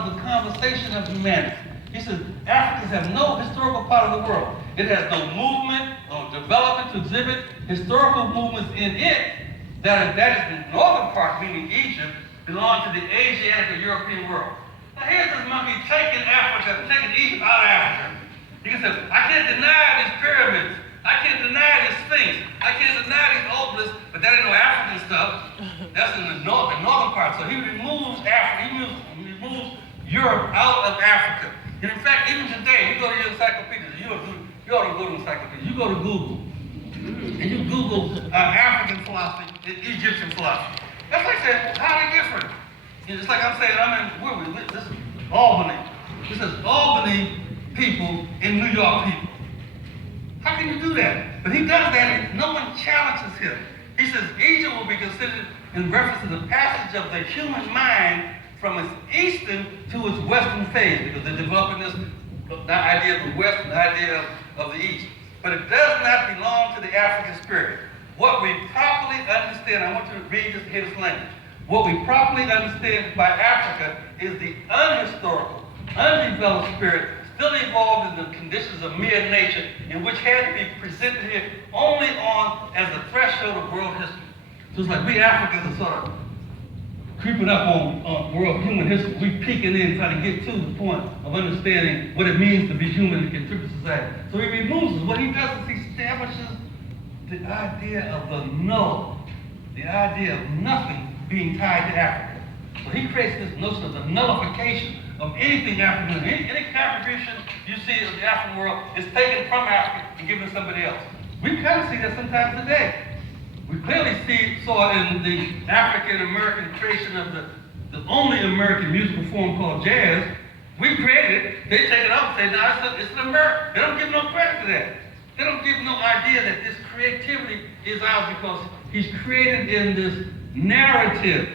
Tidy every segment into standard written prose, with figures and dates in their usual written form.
of the conversation of humanity. He says, Africans have no historical part of the world. It has no movement or development to exhibit historical movements in it. That is the northern part, meaning Egypt, belong to the Asiatic or European world. Now here's this monkey taking Africa, taking Egypt out of Africa. He says, I can't deny these pyramids. I can't deny this Sphinx. I can't deny these obelisks, but that ain't no African stuff. That's in the northern part. So he removes Africa, he removes Europe out of Africa. And in fact, even today, you go to your encyclopedias, you ought to go to encyclopedias, you go to Google, and you Google African philosophy and Egyptian philosophy. That's like saying, how are they different? It's like I'm saying, this is Albany. This is Albany people in New York people. How can you do that? But he does that and no one challenges him. He says Egypt will be considered in reference to the passage of the human mind from its eastern to its western phase, because they're developing this the idea of the west and the idea of the east. But it does not belong to the African spirit. What we properly understand, I want you to read this in his language. What we properly understand by Africa is the unhistorical, undeveloped spirit still evolved in the conditions of mere nature, in which had to be presented here only as a threshold of world history. So it's like we Africans are sort of creeping up on world human history. We peeking in, trying to get to the point of understanding what it means to be human and contribute to society. So he removes it. What he does is he establishes the idea of the null, the idea of nothing being tied to Africa. So he creates this notion of the nullification of anything African. Any contribution you see of the African world is taken from Africa and given to somebody else. We kind of see that sometimes today. We clearly saw it in the African-American creation of the only American musical form called jazz. We created it, they take it out and say, no, it's an American. They don't give no credit to that. They don't give no idea that this creativity is ours because he's created in this narrative,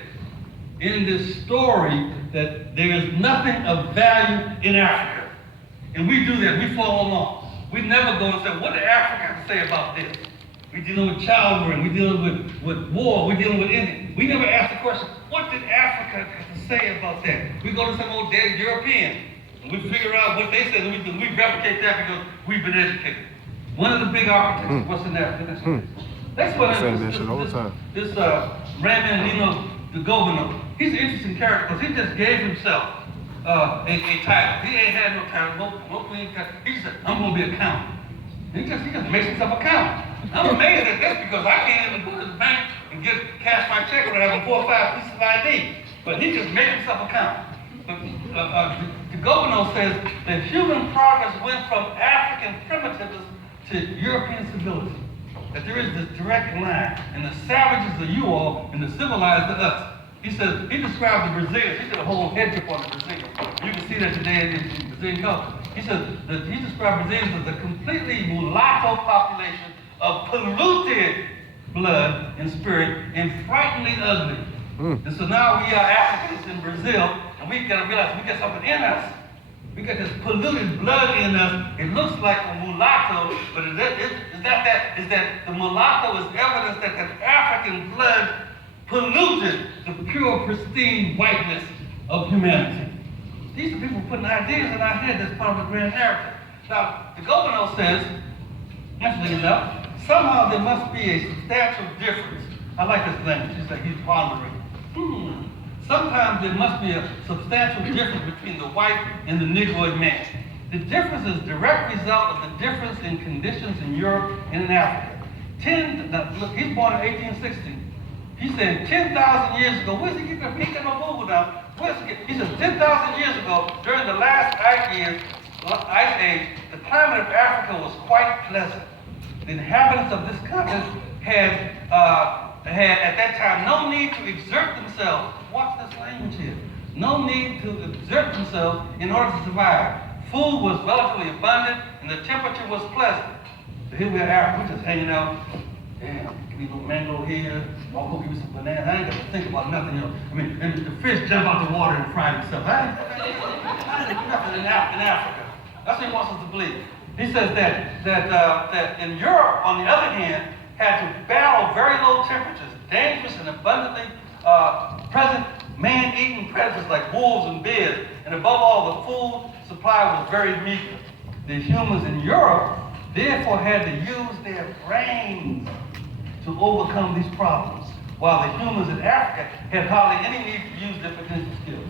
in this story, that there is nothing of value in Africa. And we do that, we follow along. We never go and say, what did Africa have to say about this? We're dealing with child rearing, we're dealing with war, we're dealing with Indian. We never ask the question, what did Africa have to say about that? We go to some old dead European, and we figure out what they said, and we replicate that because we've been educated. One of the big architects, what's in Africa? That's what this Raymond Nino de Gobino, he's an interesting character because he just gave himself a title. He ain't had no title, no clean title. He said, I'm going to be a count. He just makes himself a count. I'm amazed at this because I can't even go to the bank and cash my check without having 4 or 5 pieces of ID. But he just made himself a count. De Gobino says that human progress went from African primitivism to European civility. That there is this direct line, and the savages are you all, and the civilized are us. He says, he described the Brazilians, he did a whole head trip on the Brazilians. You can see that today in Brazilian culture. He says that he described Brazilians as a completely mulatto population of polluted blood and spirit and frighteningly ugly. And so now we are Africans in Brazil, and we gotta realize we got something in us. We got this polluted blood in us. It looks like a mulatto, but is that the mulatto is evidence that the African blood polluted the pure, pristine whiteness of humanity. These are people putting ideas in our head that's part of the grand narrative. Now, the Gobino says, interestingly enough, somehow there must be a substantial difference. I like this language. He's like, he's pondering. Sometimes there must be a substantial difference between the white and the Negroid man. The difference is a direct result of the difference in conditions in Europe and in Africa. He's born in 1860. He said 10,000 years ago, where's he getting he got no Google now? He said 10,000 years ago, during the last ice age, the climate of Africa was quite pleasant. The inhabitants of this continent had at that time no need to exert themselves. Watch this language here. No need to exert themselves in order to survive. Food was relatively abundant and the temperature was pleasant. So here we are, Africa, we're just hanging out. Damn, give me a little mango here. I'll go give me some bananas. I ain't got to think about nothing, and the fish jump out the water and fry themselves. I ain't do nothing in Africa. That's what he wants us to believe. He says that in Europe, on the other hand, had to battle very low temperatures, dangerous and abundantly present man-eating predators like wolves and bears, and above all, the food supply was very meager. The humans in Europe therefore had to use their brains to overcome these problems, while the humans in Africa had hardly any need to use their potential skills.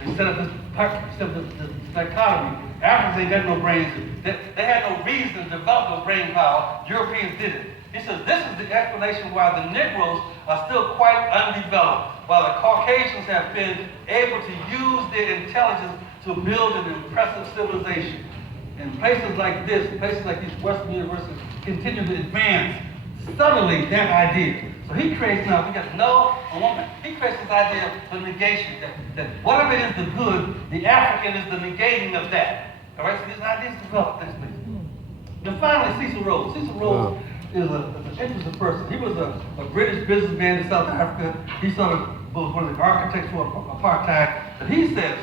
They set up this dichotomy. Africans ain't got no brains. They had no reason to develop no brain power. Europeans did it. He says this is the explanation why the Negroes are still quite undeveloped, while the Caucasians have been able to use their intelligence to build an impressive civilization. And places like this, places like these Western universities, continue to advance subtly that idea. So he creates now, we got to know, he creates this idea of the negation, that whatever is the good, the African is the negating of that. All right, so these ideas develop this thing. Then finally, Cecil Rhodes. Cecil Rhodes is an interesting person. He was a British businessman in South Africa. He sort of was one of the architects for apartheid. But he says,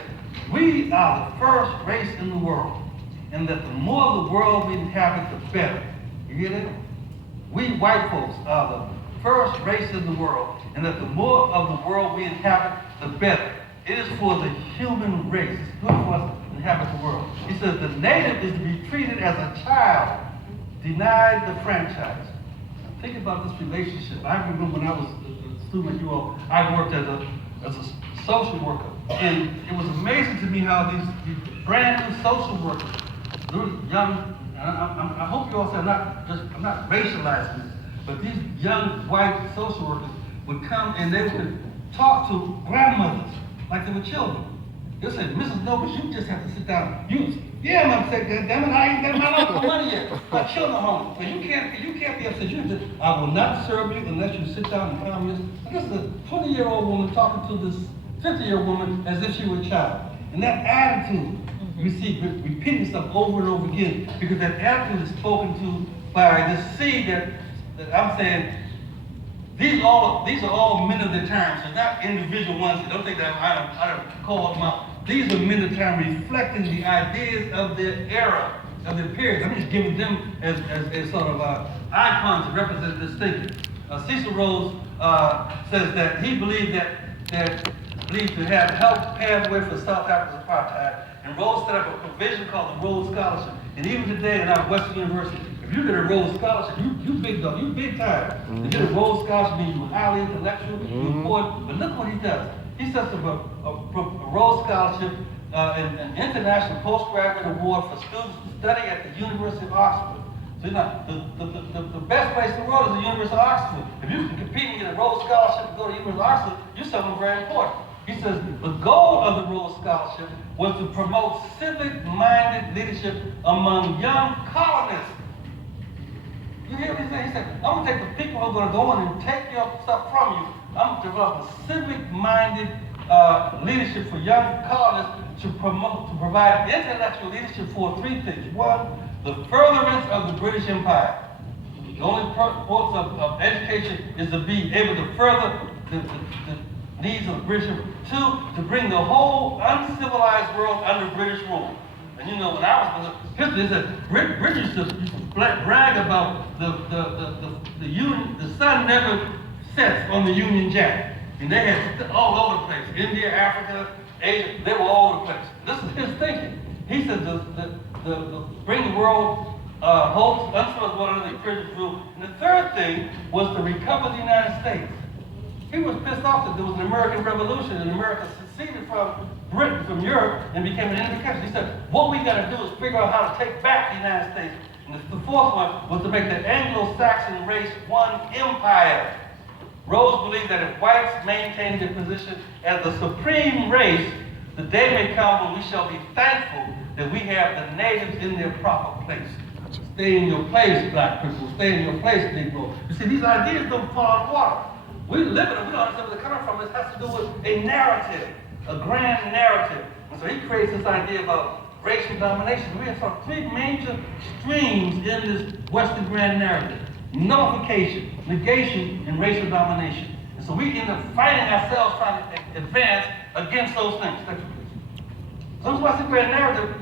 we are the first race in the world, and that the more of the world we inhabit, the better. You hear that? We white folks are the first race in the world, and that the more of the world we inhabit, the better. It is for the human race. It's good for us to inhabit the world. He says the native is to be treated as a child, denied the franchise. Now, think about this relationship. I remember when I was a student at UO, I worked as a social worker, and it was amazing to me how these brand new social workers, young, and I hope you all say I'm not racializing this, but these young white social workers would come and they would talk to grandmothers like they were children. They'll say, Mrs. Nobles, you just have to sit down. Yeah, Mom said, damn it, I ain't got my money yet. My children are home. But you can't be upset. I will not serve you unless you sit down and calm yourself. I guess the 20-year-old woman talking to this 50-year-old woman as if she were a child. And that attitude, we see repeating stuff over and over again, because that attitude is spoken to by this seed that I'm saying, these are all men of their time. So not individual ones. Don't think that I call them out. These are men of time reflecting the ideas of their era, of their period. I'm just giving them as sort of icons to represent this thinking. Cecil Rhodes says that he believed to have helped pathway for South Africa's apartheid, and Rhodes set up a provision called the Rhodes Scholarship. And even today in our Western University, if you get a Rhodes Scholarship, you big dog, you big time. To get a Rhodes Scholarship means you're highly intellectual, you're important. But look what he does. He sets up a Rhodes Scholarship, an international postgraduate award for students to study at the University of Oxford. So you know, the best place in the world is the University of Oxford. If you can compete and get a Rhodes Scholarship to go to the University of Oxford, you're something very important. He says the goal of the Rhodes Scholarship was to promote civic-minded leadership among young colonists. You hear what he said? He said, I'm going to take the people who are going to go in and take your stuff from you. I'm going to develop a civic-minded leadership for young colonists to provide intellectual leadership for three things. One, the furtherance of the British Empire. The only purpose of education is to be able to further the needs of the British Empire. Two, to bring the whole uncivilized world under British rule. And you know, when I was in history, it said British used to brag about the Union. The sun never sets on the Union Jack. And they had all over the place. India, Africa, Asia, they were all over the place. This is his thinking. He said bring the world hopes, uncivilized world under the British rule. And the third thing was to recover the United States. He was pissed off that there was an American Revolution and America seceded from Britain, from Europe, and became an independent country. He said, what we got to do is figure out how to take back the United States. And the fourth one was to make the Anglo-Saxon race one empire. Rhodes believed that if whites maintain their position as the supreme race, the day may come when we shall be thankful that we have the natives in their proper place. Stay in your place, black people. Stay in your place, Negro. You see, these ideas don't fall in water. We live in it. We don't understand where they're coming from. This has to do with a narrative, a grand narrative. And so he creates this idea about racial domination. We have sort of three major streams in this Western grand narrative: nullification, negation, and racial domination. And so we end up fighting ourselves trying to advance against those things. So this Western grand narrative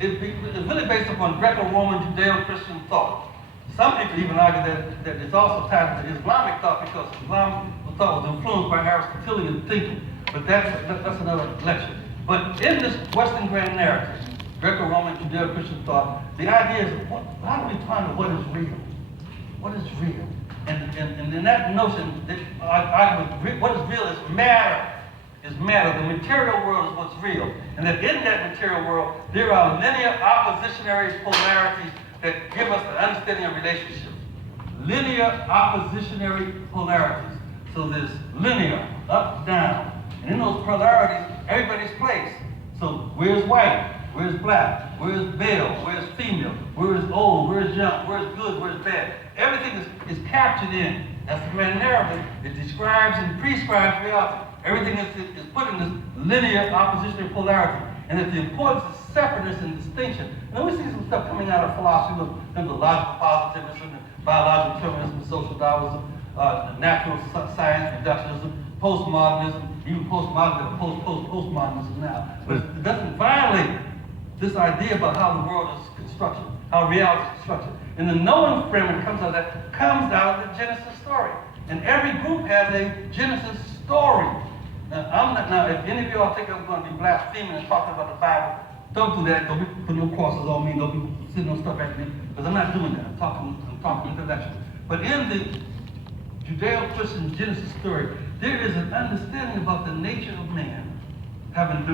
is really based upon Greco-Roman Judeo-Christian thought. Some people even argue that it's also tied to Islamic thought, because Islamic thought was influenced by Aristotelian thinking. But that's another lecture. But in this Western grand narrative, Greco-Roman, Judeo-Christian thought, the idea is, how do we find what is real? What is real? And in that notion, what is real is matter. Is matter. The material world is what's real. And that in that material world, there are linear oppositionary polarities that give us the understanding of relationships. Linear oppositionary polarities. So there's linear, up, down. And in those polarities, everybody's placed. So where's white? Where's black? Where's male? Where's female? Where's old? Where's young? Where's good? Where's bad? Everything is captured in. That's the grand narrative. It describes and prescribes reality. Everything is put in this linear oppositional polarity. And that the importance of separateness and distinction. And we see some stuff coming out of philosophy, the logical positivism, and biological determinism, social Darwinism, natural science reductionism, postmodernism, even postmodernism, postmodernism now. But it doesn't violate this idea about how the world is constructed, how reality is constructed. And the knowing frame that comes out of that comes out of the Genesis story. And every group has a Genesis story. Now, if any of y'all think I'm going to be blaspheming and talking about the Bible, don't do that. Don't be putting no crosses on me. Don't be sitting no stuff at me, because I'm not doing that. I'm talking intellectually. But in the Judeo-Christian Genesis story, there is an understanding about the nature of man, having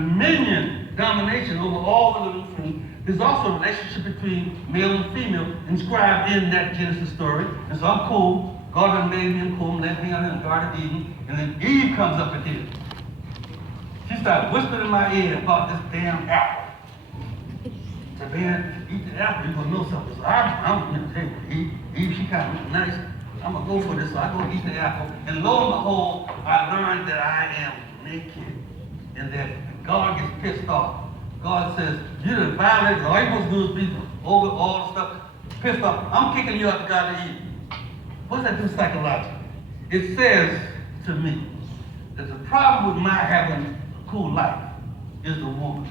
domination over all the living things. There's also a relationship between male and female inscribed in that Genesis story. And so I'm cool. God done made me and cool, let me out in the Garden of Eden, and then Eve comes up in here. She started whispering in my ear about this damn apple. I said, man, eat the apple, you're gonna know something. So I'm gonna tell you, Eve, she kind of nice. I'm gonna go for this, so I go eat the apple. And lo and behold, I learned that I am naked. And that God gets pissed off. God says, you done violated, all you're supposed to do is be over all the stuff, pissed off. I'm kicking you out the Garden of Eden. What does that do psychologically? It says to me that the problem with my having a cool life is the woman.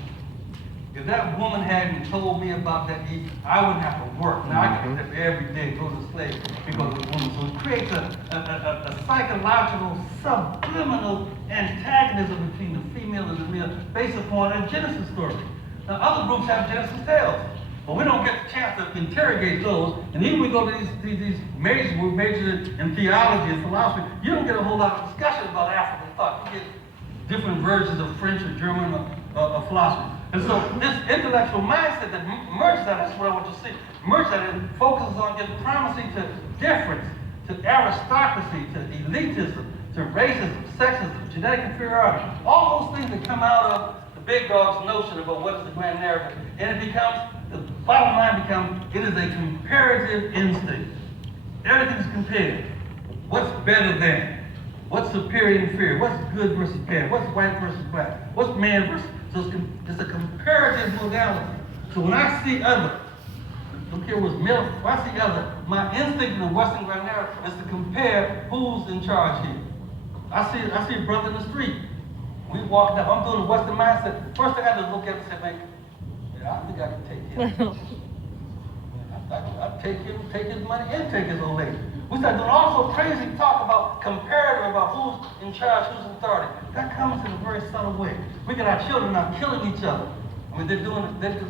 If that woman hadn't told me about that, I wouldn't have to work. Now I can live every day, go to slave because of the woman. So it creates a psychological, subliminal antagonism between the female and the male based upon a Genesis story. Now other groups have Genesis tales, but we don't get the chance to interrogate those. And even we go to these majors, we're majored in theology and philosophy, you don't get a whole lot of discussion about African thought. You get different versions of French or German or philosophy. And so this intellectual mindset that emerges out of this, what I want you to see, emerges out of it, focuses on just promising to difference, to aristocracy, to elitism, to racism, sexism, genetic inferiority, all those things that come out of the big dog's notion about what is the grand narrative. And it becomes, the bottom line becomes, it is a comparative instinct. Everything's compared. What's better than? What's superior and inferior? What's good versus bad? What's white versus black? What's man versus? So it's a comparative modality. So when I see other, don't care what's male, when I see other, my instinct in the Western grand narrative is to compare who's in charge here. I see a brother in the street. We walked up, I'm doing the Western mindset. First thing I do is look at him and say, man, I think I can take him. I'd take his money and take his old lady. We start doing all sorts of crazy talk about comparative, about who's in charge, who's in authority. That comes in a very subtle way. We get our children now killing each other. I mean,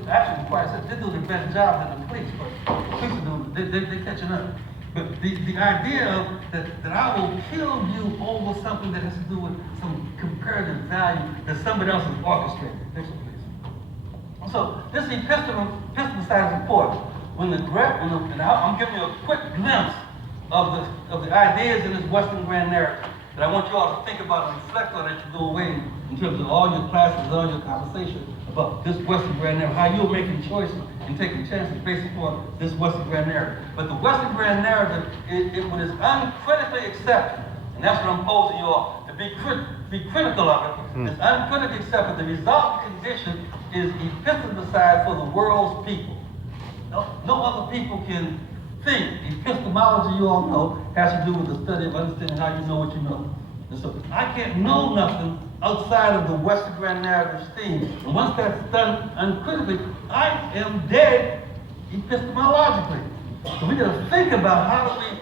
actually, quite said, they're doing a better job than the police, but the police are doing, they're catching up. But the idea of that I will kill you over something that has to do with some comparative value that somebody else has orchestrated. Next one, please. So this episteme side is important. And I'm giving you a quick glimpse of the ideas in this Western grand narrative that I want you all to think about and reflect on as you go away in terms of all your classes, all your conversation about this Western grand narrative, how you're making choices and taking chances based upon this Western grand narrative. But the Western grand narrative, it is uncritically accepted, and that's what I'm posing you all, to be critical of it. It's uncritically accepted. The resulting condition is epistemicide for the world's people. No other people can think. Epistemology, you all know, has to do with the study of understanding how you know what you know. And so I can't know nothing outside of the Western grand narrative steam. And once that's done uncritically, I am dead epistemologically. So we got to think about how do we